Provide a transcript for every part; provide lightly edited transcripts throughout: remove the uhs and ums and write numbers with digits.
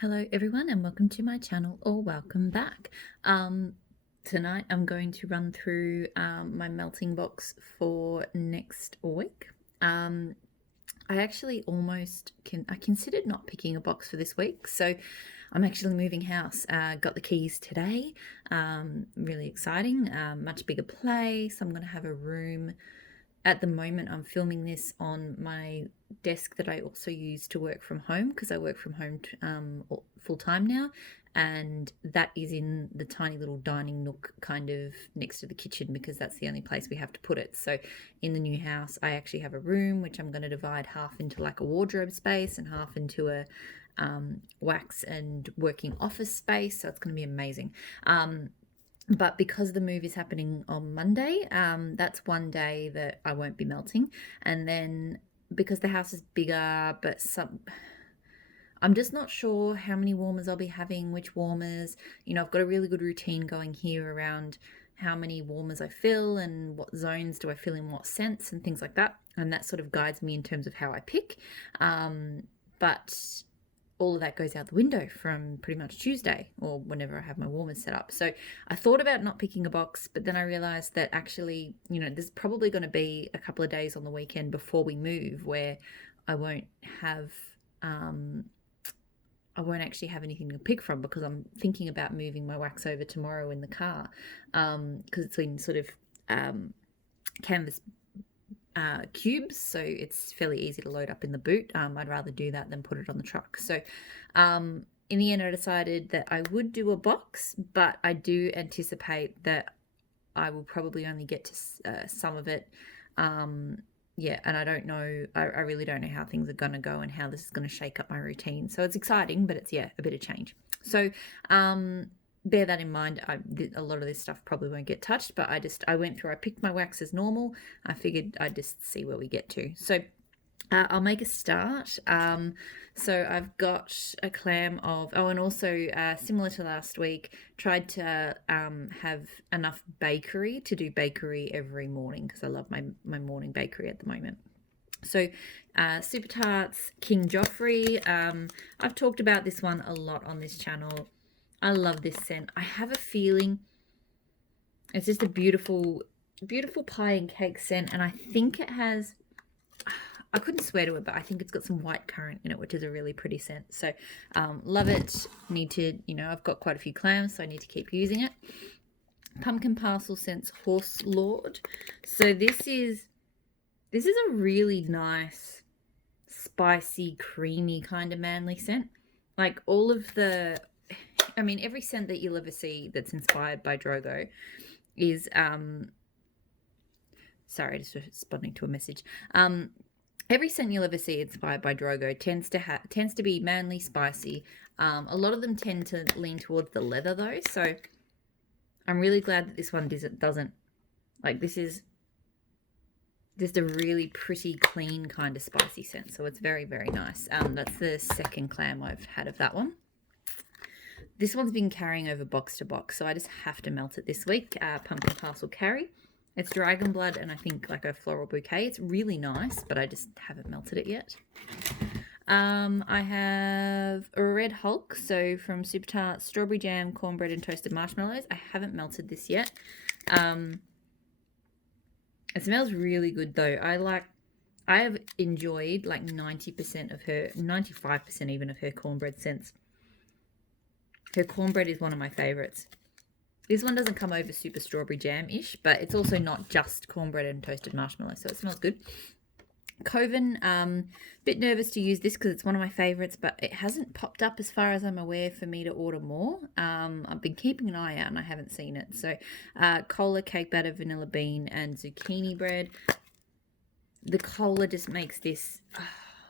Hello everyone and welcome to my channel or welcome back. Tonight I'm going to run through my melting box for next week. I actually I considered not picking a box for this week, so I'm actually moving house. Got the keys today. Really exciting. Much bigger place. I'm going to have a room. At the moment, I'm filming this on my desk that I also use to work from home because I work from home full time now, and that is in the tiny little dining nook kind of next to the kitchen because that's the only place we have to put it. So in the new house, I actually have a room which I'm going to divide half into like a wardrobe space and half into a wax and working office space. So it's going to be amazing. But because the move is happening on Monday, that's one day that I won't be melting. And then because the house is bigger, I'm just not sure how many warmers I'll be having, which warmers. I've got a really good routine going here around how many warmers I fill and what zones do I fill in what scents and things like that. And that sort of guides me in terms of how I pick. But all of that goes out the window from pretty much Tuesday or whenever I have my warmers set up. So I thought about not picking a box, but then I realized that actually, there's probably going to be a couple of days on the weekend before we move where I won't actually have anything to pick from because I'm thinking about moving my wax over tomorrow in the car because it's in sort of canvas cubes, so it's fairly easy to load up in the boot. I'd rather do that than put it on the truck. So in the end I decided that I would do a box, but I do anticipate that I will probably only get to some of it. Yeah, and I don't know, I really don't know how things are going to go and how this is going to shake up my routine. So it's exciting, but it's, a bit of change. So bear that in mind. A lot of this stuff probably won't get touched, but I went through, I picked my wax as normal. I figured I'd just see where we get to. So I'll make a start. So I've got a clam and also similar to last week, tried to have enough bakery to do bakery every morning because I love my morning bakery at the moment. So Super Tarts King Joffrey. I've talked about this one a lot on this channel. I love this scent. I have a feeling it's just a beautiful, beautiful pie and cake scent, and I think it has, I couldn't swear to it, but I think it's got some white currant in it, which is a really pretty scent. So love it. Need to, I've got quite a few clams, so I need to keep using it. Pumpkin Parcel Scents Horse Lord. So this is a really nice, spicy, creamy kind of manly scent. Like all of the, every scent that you'll ever see that's inspired by Drogo is, sorry, just responding to a message. Every scent you'll ever see inspired by Drogo tends to be manly, spicy. A lot of them tend to lean towards the leather though, so I'm really glad that this one doesn't. Like, this is just a really pretty, clean kind of spicy scent, so it's very, very nice. That's the second clam I've had of that one. This one's been carrying over box to box, so I just have to melt it this week. Pumpkin Parcel Carry. It's Dragon Blood and I think like a floral bouquet. It's really nice, but I just haven't melted it yet. I have a Red Hulk, so from Super Tart, strawberry jam, cornbread and toasted marshmallows. I haven't melted this yet. It smells really good though. I have enjoyed like 90% of her, 95% even of her cornbread scents. Her cornbread is one of my favorites. This one doesn't come over super strawberry jam-ish, but it's also not just cornbread and toasted marshmallow, so it smells good. Coven, bit nervous to use this because it's one of my favorites, but it hasn't popped up as far as I'm aware for me to order more. I've been keeping an eye out and I haven't seen it. So cola, cake batter, vanilla bean, and zucchini bread. The cola just makes this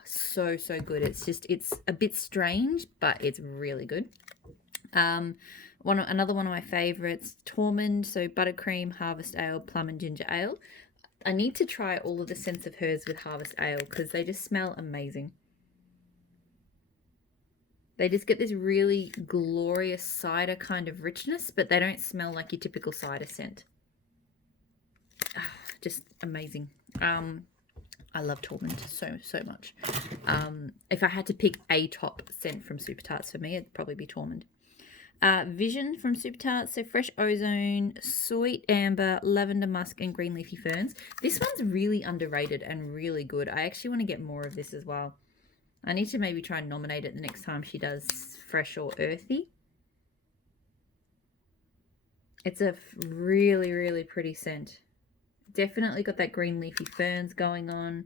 so good. It's a bit strange, but it's really good. Another one of my favorites, Tormund, so buttercream, harvest ale, plum and ginger ale. I need to try all of the scents of hers with harvest ale because they just smell amazing. They just get this really glorious cider kind of richness, but they don't smell like your typical cider scent. Just amazing. I love Tormund so much. If I had to pick a top scent from Super Tarts for me, it'd probably be Tormund. Vision from Super Tarts, so fresh ozone, sweet amber, lavender musk, and green leafy ferns. This one's really underrated and really good. I actually want to get more of this as well. I need to maybe try and nominate it the next time she does fresh or earthy. It's a really pretty scent. Definitely got that green leafy ferns going on.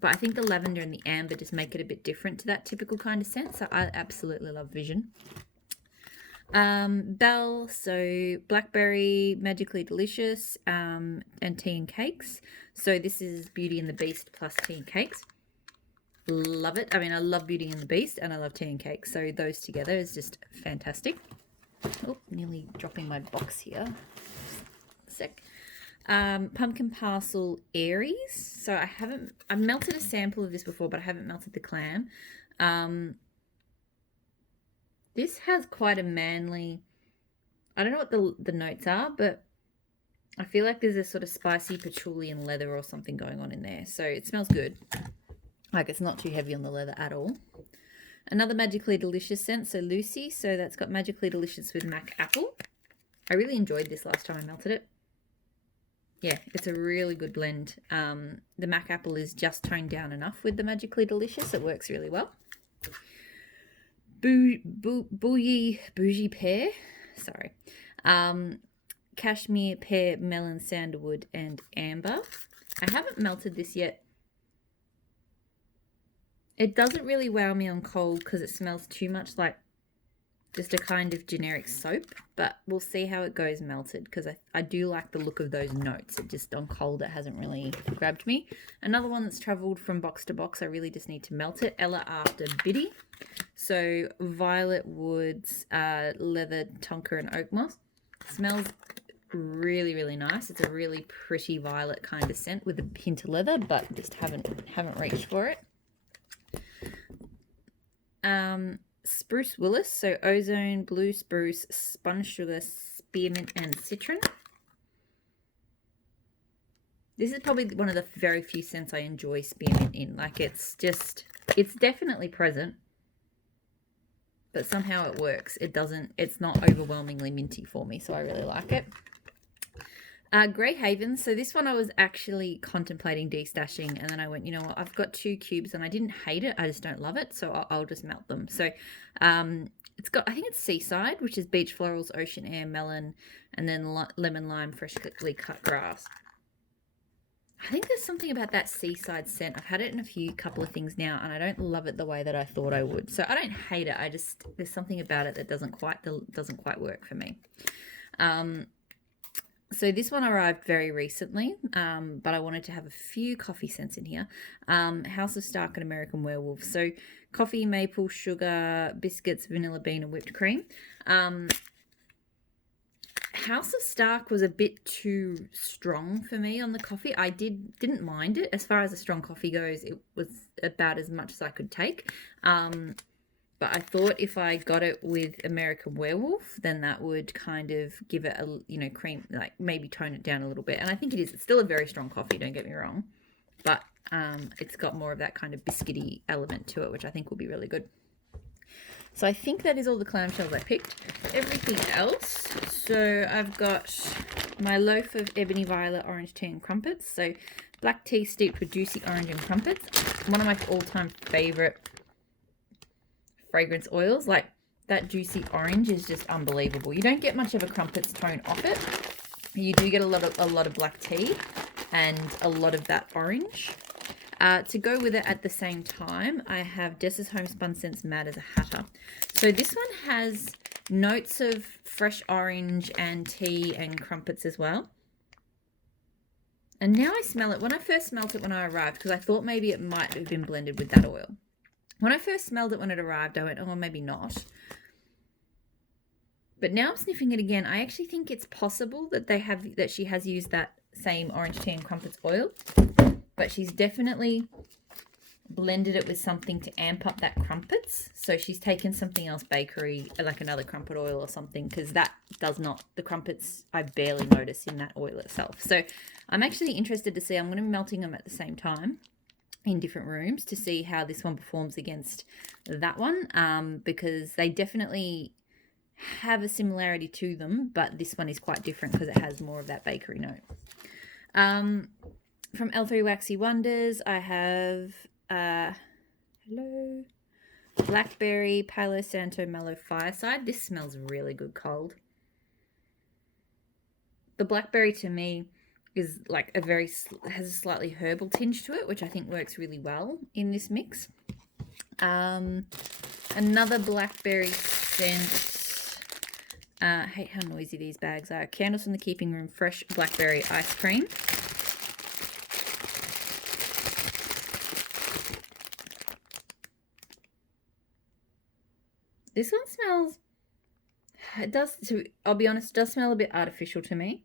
But I think the lavender and the amber just make it a bit different to that typical kind of scent. So I absolutely love Vision. Belle, so Blackberry, Magically Delicious, and Tea and Cakes. So this is Beauty and the Beast plus Tea and Cakes. Love it. I mean, I love Beauty and the Beast and I love Tea and Cakes. So those together is just fantastic. Oh, nearly dropping my box here. Just a sec. Pumpkin Parcel Aries. So I've melted a sample of this before, but I haven't melted the clam. This has quite a manly, I don't know what the notes are, but I feel like there's a sort of spicy patchouli and leather or something going on in there. So it smells good. Like it's not too heavy on the leather at all. Another Magically Delicious scent, so Lucy. So that's got Magically Delicious with Mac Apple. I really enjoyed this last time I melted it. Yeah, it's a really good blend. The Mac Apple is just toned down enough with the Magically Delicious. It works really well. Bougie Pear. Sorry. Cashmere, Pear, Melon, Sandalwood, and Amber. I haven't melted this yet. It doesn't really wow me on cold because it smells too much like just a kind of generic soap, but we'll see how it goes melted because I do like the look of those notes. It just on cold, it hasn't really grabbed me. Another one that's traveled from box to box. I really just need to melt it. Ella After Biddy. So Violet Woods, Leather, Tonka, and Oak Moss. Smells really nice. It's a really pretty violet kind of scent with a hint of leather, but just haven't reached for it. Spruce Willis, so Ozone, Blue Spruce, Spun Sugar, Spearmint, and Citron. This is probably one of the very few scents I enjoy spearmint in. Like it's definitely present, but somehow it works. It's not overwhelmingly minty for me, so I really like it. Grey Haven. So this one I was actually contemplating destashing, and then I went, you know what, I've got 2 cubes and I didn't hate it. I just don't love it, so I'll just melt them. So it's got, I think it's Seaside, which is Beach Florals, Ocean Air, Melon, and then Lemon Lime, Freshly Cut Grass. I think there's something about that Seaside scent. I've had it in a couple of things now, and I don't love it the way that I thought I would. So I don't hate it. There's something about it that doesn't quite work for me. So this one arrived very recently, but I wanted to have a few coffee scents in here. House of Stark and American Werewolf. So coffee, maple, sugar, biscuits, vanilla bean, and whipped cream. House of Stark was a bit too strong for me on the coffee. I didn't mind it. As far as a strong coffee goes, it was about as much as I could take. But I thought if I got it with American Werewolf, then that would kind of give it a, cream, like maybe tone it down a little bit. And I think it is. It's still a very strong coffee, don't get me wrong. But it's got more of that kind of biscuity element to it, which I think will be really good. So I think that is all the clamshells I picked. Everything else, so I've got my loaf of Ebony Violet Orange Tea and Crumpets. So black tea steeped with juicy orange and crumpets. One of my all-time favorite fragrance oils. Like that juicy orange is just unbelievable. You don't get much of a crumpets tone off it. You do get a lot of black tea and a lot of that orange. To go with it at the same time, I have Jess's Homespun Scents Mad as a Hatter. So this one has notes of fresh orange and tea and crumpets as well. And now I smell it. When I first smelled it when I arrived, because I thought maybe it might have been blended with that oil. When I first smelled it when it arrived, I went, oh, maybe not. But now I'm sniffing it again. I actually think it's possible that she has used that same orange tea and crumpets oil. But she's definitely blended it with something to amp up that crumpets. So she's taken something else bakery, like another crumpet oil or something, because that does not, the crumpets I barely notice in that oil itself. So I'm actually interested to see, I'm going to be melting them at the same time in different rooms to see how this one performs against that one, because they definitely have a similarity to them, but this one is quite different because it has more of that bakery note. From L3 Waxy Wonders, I have hello, Blackberry, Palo, Santo, Mellow, Fireside. This smells really good cold. The Blackberry to me is like has a slightly herbal tinge to it, which I think works really well in this mix. Another Blackberry scent. I hate how noisy these bags are. Candles from the Keeping Room, Fresh Blackberry Ice Cream. This one smells, it does, I'll be honest, it does smell a bit artificial to me.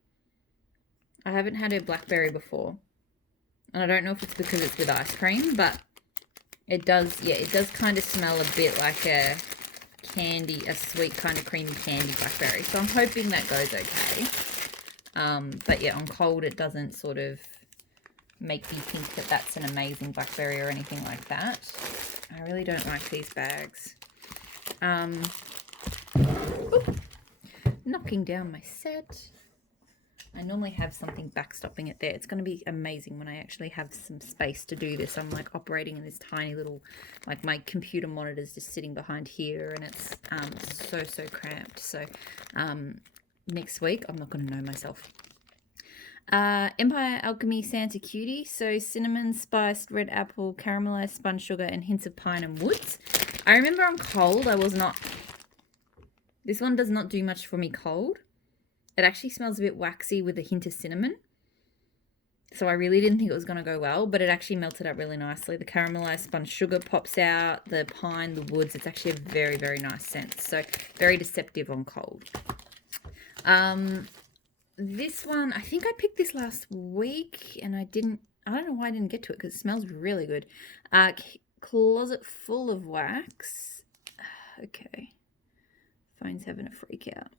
I haven't had a blackberry before. And I don't know if it's because it's with ice cream, but it does, yeah, it does kind of smell a bit like a candy, a sweet kind of creamy candy blackberry. So I'm hoping that goes okay. But yeah, on cold, it doesn't sort of make me think that that's an amazing blackberry or anything like that. I really don't like these bags. Knocking down my set. I normally have something backstopping it there. It's going to be amazing when I actually have some space to do this. I'm like operating in this tiny little, like my computer monitor's just sitting behind here, and it's so cramped. So next week I'm not going to know myself. Empire Alchemy Santa Cutie. So cinnamon, spiced, red apple, caramelized spun sugar, and hints of pine and woods. I remember on cold, this one does not do much for me cold. It actually smells a bit waxy with a hint of cinnamon. So I really didn't think it was going to go well, but it actually melted up really nicely. The caramelized spun sugar pops out, the pine, the woods. It's actually a very, very nice scent. So very deceptive on cold. This one, I think I picked this last week and I don't know why I didn't get to it because it smells really good. Closet Full of Wax. Okay. Phone's having a freak out.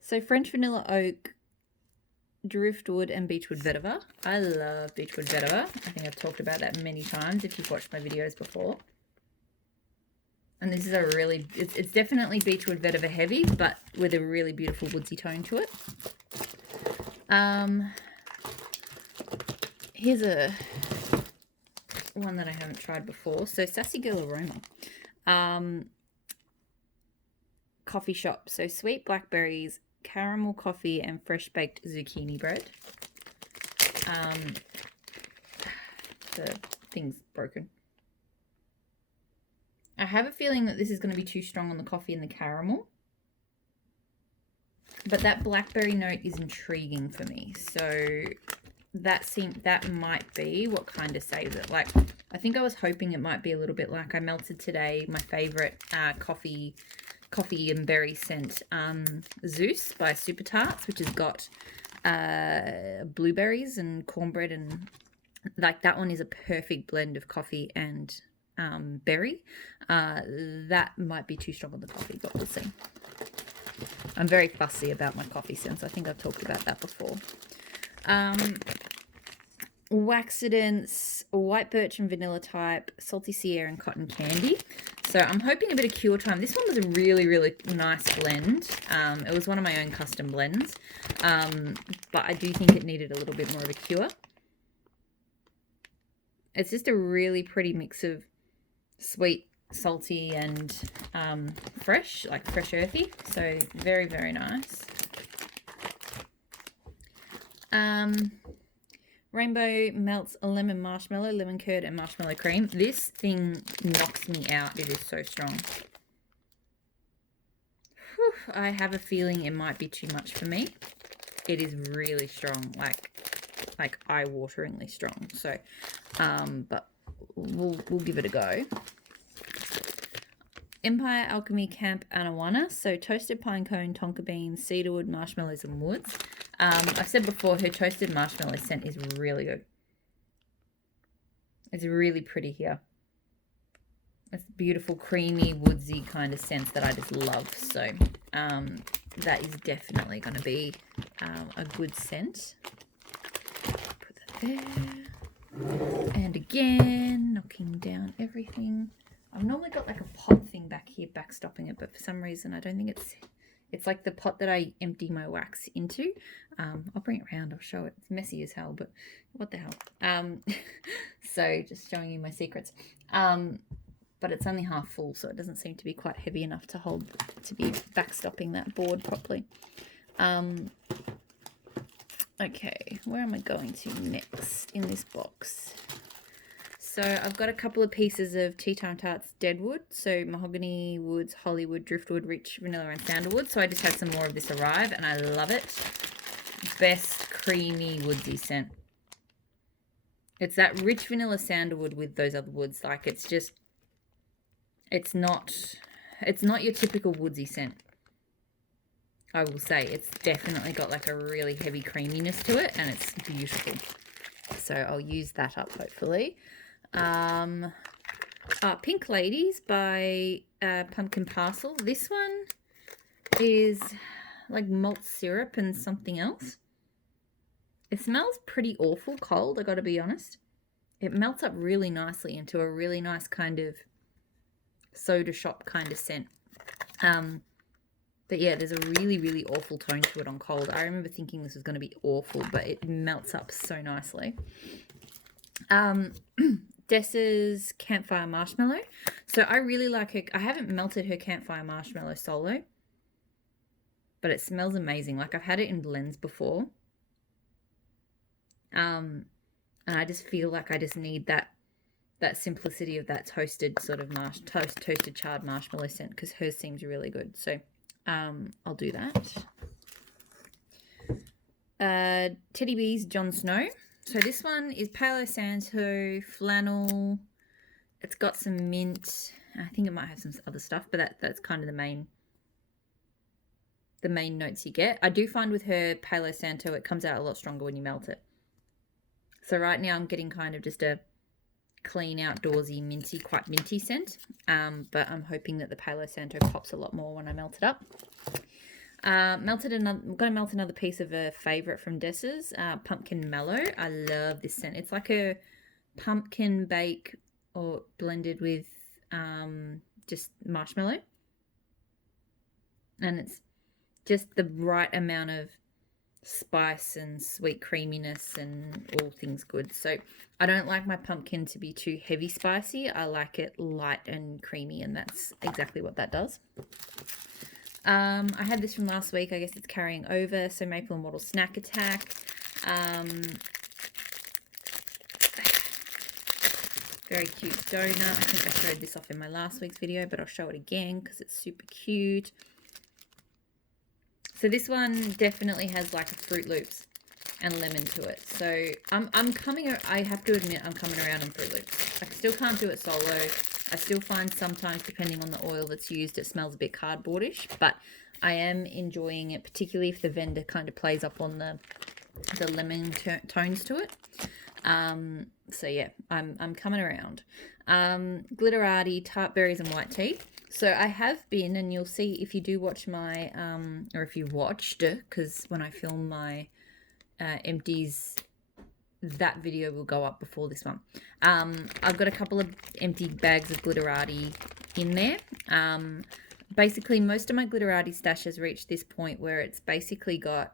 So French Vanilla Oak, Driftwood, and Beechwood Vetiver. I love Beechwood Vetiver. I think I've talked about that many times if you've watched my videos before. And this is a really, it's definitely Beechwood Vetiver heavy, but with a really beautiful woodsy tone to it. Here's a one that I haven't tried before. So Sassy Girl Aroma. Coffee shop. So sweet blackberries, caramel coffee, and fresh baked zucchini bread. The thing's broken. I have a feeling that this is going to be too strong on the coffee and the caramel. But that blackberry note is intriguing for me. So that might be what kind of saves it. Like, I think I was hoping it might be a little bit like I melted today my favorite coffee and berry scent, Zeus by Super Tarts, which has got blueberries and cornbread, and like that one is a perfect blend of coffee and berry. That might be too strong on the coffee, but we'll see. I'm very fussy about my coffee scents. I think I've talked about that before. Waxidents, White Birch and Vanilla Type, Salty Sierra and Cotton Candy. So I'm hoping a bit of cure time. This one was a really, really nice blend. It was one of my own custom blends. But I do think it needed a little bit more of a cure. It's just a really pretty mix of sweet, salty, and fresh, like fresh earthy. So very, very nice. Rainbow Melts a lemon marshmallow, lemon curd, and marshmallow cream. This thing knocks me out. It is so strong. Whew, I have a feeling it might be too much for me. It is really strong, like eye-wateringly strong. So, but we'll give it a go. Empire Alchemy Camp Anawana. So toasted pine cone, tonka beans, cedarwood, marshmallows, and woods. I've said before, her toasted marshmallow scent is really good. It's really pretty here. It's beautiful, creamy, woodsy kind of scent that I just love. So that is definitely going to be a good scent. Put that there. And again, knocking down everything. I've normally got like a pot thing back here backstopping it, but for some reason I don't think it's like the pot that I empty my wax into. I'll bring it around, I'll show it. It's messy as hell, but what the hell. So just showing you my secrets. But it's only half full, so it doesn't seem to be quite heavy enough to be backstopping that board properly. Okay, where am I going to next in this box? So I've got a couple of pieces of Tea Time Tarts Deadwood, so mahogany woods, hollywood, driftwood, rich vanilla and sandalwood. So I just had some more of this arrive and I love it. Best creamy woodsy scent. It's that rich vanilla sandalwood with those other woods. Like it's not your typical woodsy scent. I will say it's definitely got like a really heavy creaminess to it and it's beautiful. So I'll use that up hopefully. Pink Ladies by Pumpkin Parcel. This one is like malt syrup and something else. It smells pretty awful cold, I gotta be honest. It melts up really nicely into a really nice kind of soda shop kind of scent. But yeah, there's a really, really awful tone to it on cold. I remember thinking this was going to be awful, but it melts up so nicely. Dessa's Campfire Marshmallow. So I really like her. I haven't melted her Campfire Marshmallow solo, but it smells amazing. Like I've had it in blends before. And I just feel like I just need that simplicity of that toasted sort of toasted charred marshmallow scent because hers seems really good. So I'll do that. Teddy Bees Jon Snow. So this one is Palo, Santo, flannel. It's got some mint. I think it might have some other stuff, but that's kind of the main notes you get. I do find with her Palo Santo, it comes out a lot stronger when you melt it. So right now I'm getting kind of just a clean, outdoorsy, minty, quite minty scent. But I'm hoping that the Palo Santo pops a lot more when I melt it up. I'm going to melt another piece of a favourite from Dessa's, Pumpkin Mellow. I love this scent. It's like a pumpkin bake or blended with just marshmallow. And it's just the right amount of spice and sweet creaminess and all things good. So I don't like my pumpkin to be too heavy spicy. I like it light and creamy, and that's exactly what that does. I had this from last week. I guess it's carrying over. So Maple and Wattle Snack Attack. Very cute donut. I think I showed this off in my last week's video, but I'll show it again because it's super cute. So this one definitely has like a Fruit Loops and lemon to it. So I have to admit I'm coming around on Fruit Loops. I still can't do it solo. I still find sometimes, depending on the oil that's used, it smells a bit cardboardish, but I am enjoying it, particularly if the vendor kind of plays up on the lemon tones to it. So yeah, I'm coming around. Glitterati, tart berries and white tea. So I have been, and you'll see if you do watch my, or if you watched, because when I film my empties, that video will go up before this one. I've got a couple of empty bags of Glitterati in there. Basically, most of my Glitterati stash has reached this point where it's basically got,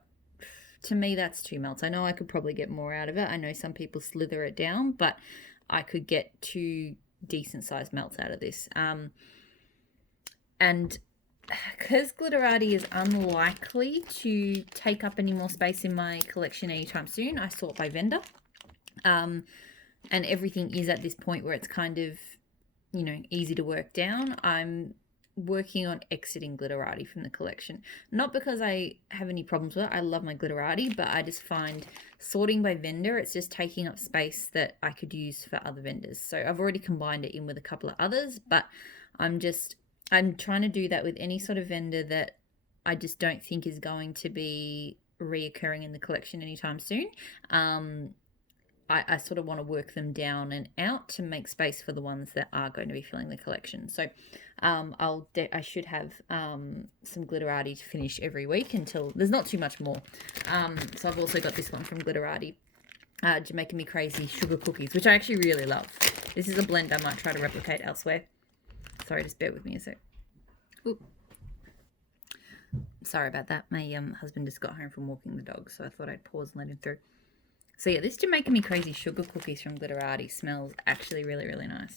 to me, that's 2 melts. I know I could probably get more out of it. I know some people slither it down, but I could get 2 decent sized melts out of this. And because Glitterati is unlikely to take up any more space in my collection anytime soon, I sort by vendor. And everything is at this point where it's kind of, easy to work down. I'm working on exiting Glitterati from the collection. Not because I have any problems with it. I love my Glitterati, but I just find sorting by vendor, it's just taking up space that I could use for other vendors. So I've already combined it in with a couple of others, but I'm trying to do that with any sort of vendor that I just don't think is going to be reoccurring in the collection anytime soon. I sort of want to work them down and out to make space for the ones that are going to be filling the collection. So I should have some Glitterati to finish every week until there's not too much more. So I've also got this one from Glitterati, Jamaican Me Crazy Sugar Cookies, which I actually really love. This is a blend I might try to replicate elsewhere. Sorry, just bear with me a sec. Ooh. Sorry about that. My husband just got home from walking the dog, so I thought I'd pause and let him through. So yeah, this Jamaican Me Crazy Sugar Cookies from Glitterati smells actually really, really nice.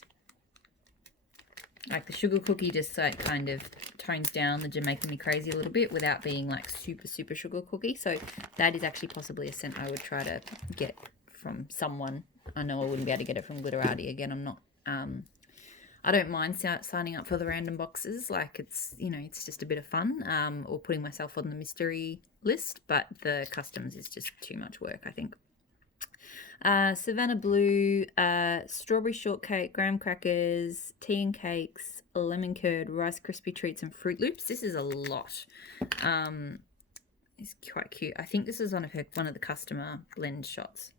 Like the sugar cookie just like kind of tones down the Jamaican Me Crazy a little bit without being like super, super sugar cookie. So that is actually possibly a scent I would try to get from someone. I know I wouldn't be able to get it from Glitterati. Again, I'm not... I don't mind signing up for the random boxes. Like it's, you know, it's just a bit of fun, or putting myself on the mystery list, but the customs is just too much work, I think. Savannah Blue, strawberry shortcake, graham crackers, tea and cakes, lemon curd, Rice Krispie treats, and Fruit Loops. This is a lot. It's quite cute. I think this is one of the customer blend shots.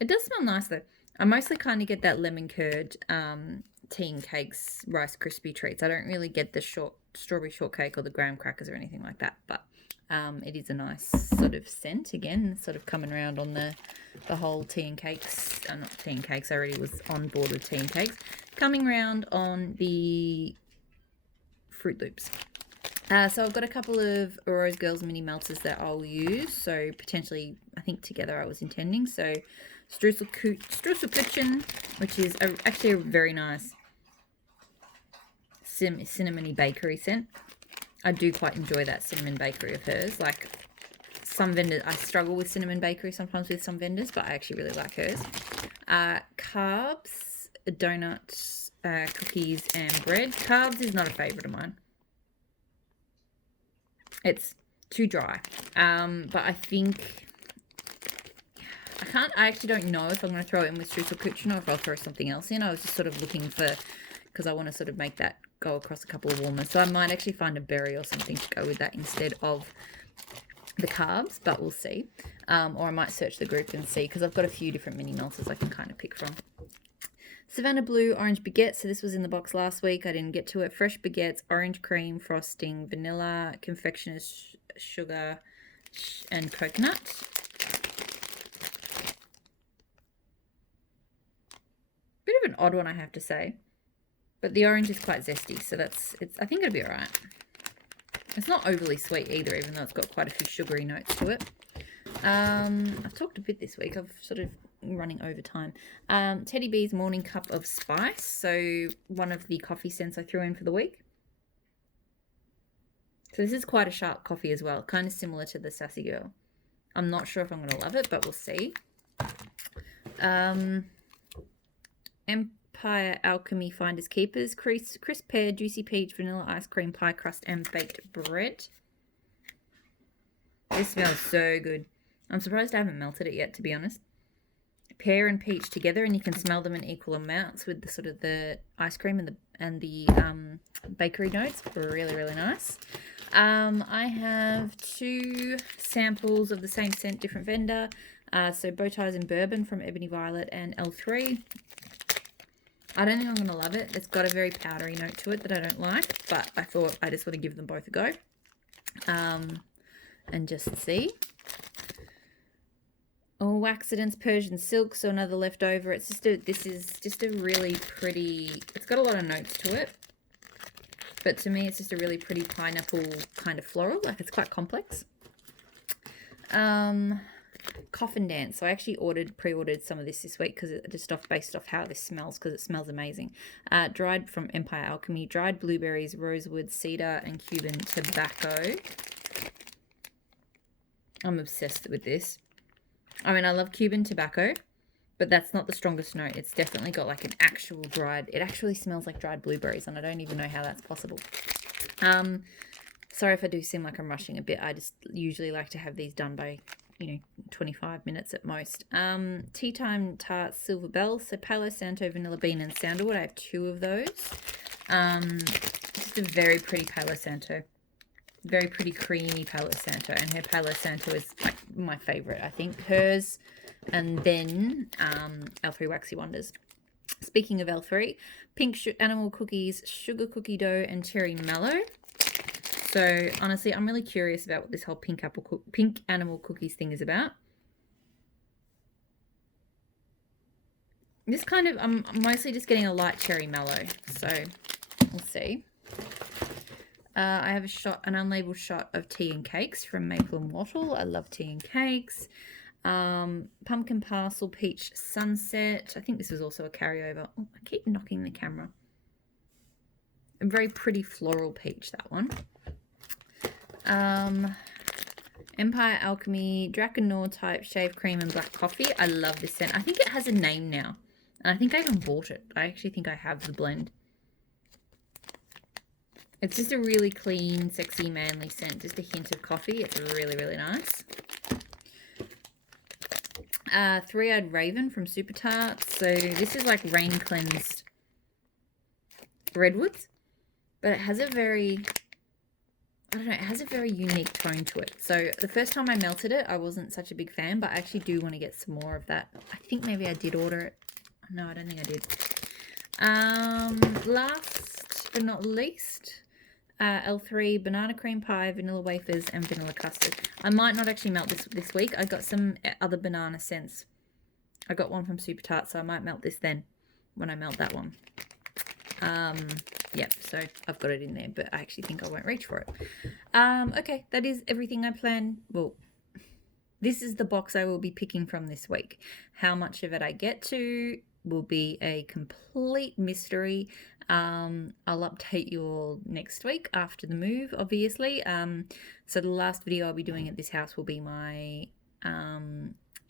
It does smell nice though. I mostly kind of get that lemon curd, tea and cakes, Rice Krispie treats. I don't really get the strawberry shortcake or the graham crackers or anything like that, but it is a nice sort of scent. Again, sort of coming around on the whole tea and cakes. Not tea and cakes. I already was on board with tea and cakes. Coming around on the Fruit Loops. So I've got a couple of Rose Girls mini melters that I'll use. So potentially, I think together I was intending. So Streuselkuchen, which is actually a very nice cinnamony bakery scent. I do quite enjoy that cinnamon bakery of hers. Like some vendors, I struggle with cinnamon bakery sometimes with some vendors, but I actually really like hers. Carbs, donuts, cookies, and bread. Carbs is not a favourite of mine. It's too dry. But I think... I actually don't know if I'm going to throw it in with Streuselkuchen or if I'll throw something else in. I was just sort of looking for... because I want to sort of make that go across a couple of warmers. So I might actually find a berry or something to go with that instead of the carbs, but we'll see. Or I might search the group and see, because I've got a few different mini melters I can kind of pick from. Savannah Blue Orange Baguette. So this was in the box last week. I didn't get to it. Fresh baguettes, orange cream, frosting, vanilla, confectioner's sugar, and coconut. Bit of an odd one, I have to say. But the orange is quite zesty, so I think it'll be all right. It's not overly sweet either, even though it's got quite a few sugary notes to it. I've talked a bit this week. I've sort of running over time. Teddy Bee's Morning Cup of Spice. So one of the coffee scents I threw in for the week. So this is quite a sharp coffee as well. Kind of similar to the Sassy Girl. I'm not sure if I'm going to love it, but we'll see. Empire Alchemy Finders Keepers, crisp pear, juicy peach, vanilla ice cream, pie crust, and baked bread. This smells so good. I'm surprised I haven't melted it yet, to be honest. Pear and peach together, and you can smell them in equal amounts with the sort of the ice cream and the bakery notes. Really, really nice. I have 2 samples of the same scent, different vendor. So Bow Ties and Bourbon from Ebony Violet and L3. I don't think I'm going to love it. It's got a very powdery note to it that I don't like, but I thought I just want to give them both a go. And just see. Oh, Accidents Persian Silk, so another leftover. This is just a really pretty, it's got a lot of notes to it. But to me, it's just a really pretty pineapple kind of floral. Like, it's quite complex. Coffin Dance. So I actually pre-ordered some of this week because it just based off how this smells, because it smells amazing. Dried from Empire Alchemy, dried blueberries, rosewood, cedar, and Cuban tobacco. I'm obsessed with this. I mean, I love Cuban tobacco, but that's not the strongest note. It's definitely got like an actual dried, it actually smells like dried blueberries, and I don't even know how that's possible. Sorry if I do seem like I'm rushing a bit. I just usually like to have these done by, 25 minutes at most. Tea Time Tarts Silver Bell. So Palo, Santo, Vanilla Bean, and Sandalwood. I have 2 of those. Just a very pretty Palo Santo. very pretty creamy Palo Santo, and her Palo Santo is like my favorite, I think. Hers, and then L3 Waxy Wonders. Speaking of L3, pink animal cookies, sugar cookie dough, and cherry mellow. So honestly, I'm really curious about what this whole pink animal cookies thing is about. This kind of, I'm mostly just getting a light cherry mellow, so we'll see. I have an unlabeled shot of tea and cakes from Maple and Wattle. I love tea and cakes. Pumpkin Parcel Peach Sunset. I think this was also a carryover. Oh, I keep knocking the camera. A very pretty floral peach, that one. Empire Alchemy Drakenor type shaved cream and black coffee. I love this scent. I think it has a name now. And I think I even bought it. I actually think I have the blend. It's just a really clean, sexy, manly scent. Just a hint of coffee. It's really, really nice. Three-Eyed Raven from Super Tarts. So this is like rain cleansed redwoods. But it has a very, I don't know, it has a very unique tone to it. So the first time I melted it, I wasn't such a big fan. But I actually do want to get some more of that. I think maybe I did order it. No, I don't think I did. Last but not least, L3 banana cream pie, vanilla wafers, and vanilla custard. I might not actually melt this week. I got some other banana scents. I got one from Super Tart, so I might melt this then when I melt that one. Yep, so I've got it in there, but I actually think I won't reach for it. Okay, that is everything I plan. Well, this is the box I will be picking from this week. How much of it I get to will be a complete mystery. I'll update you all next week after the move, obviously. So the last video I'll be doing at this house will be my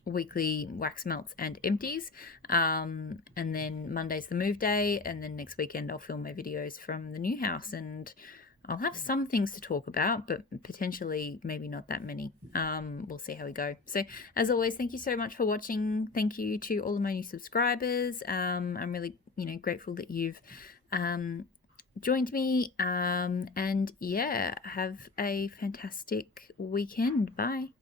weekly wax melts and empties, and then Monday's the move day, and then next weekend I'll film my videos from the new house, and I'll have some things to talk about, but potentially maybe not that many. We'll see how we go. So as always, thank you so much for watching. Thank you to all of my new subscribers. I'm really, grateful that you've joined me. And yeah, have a fantastic weekend. Bye.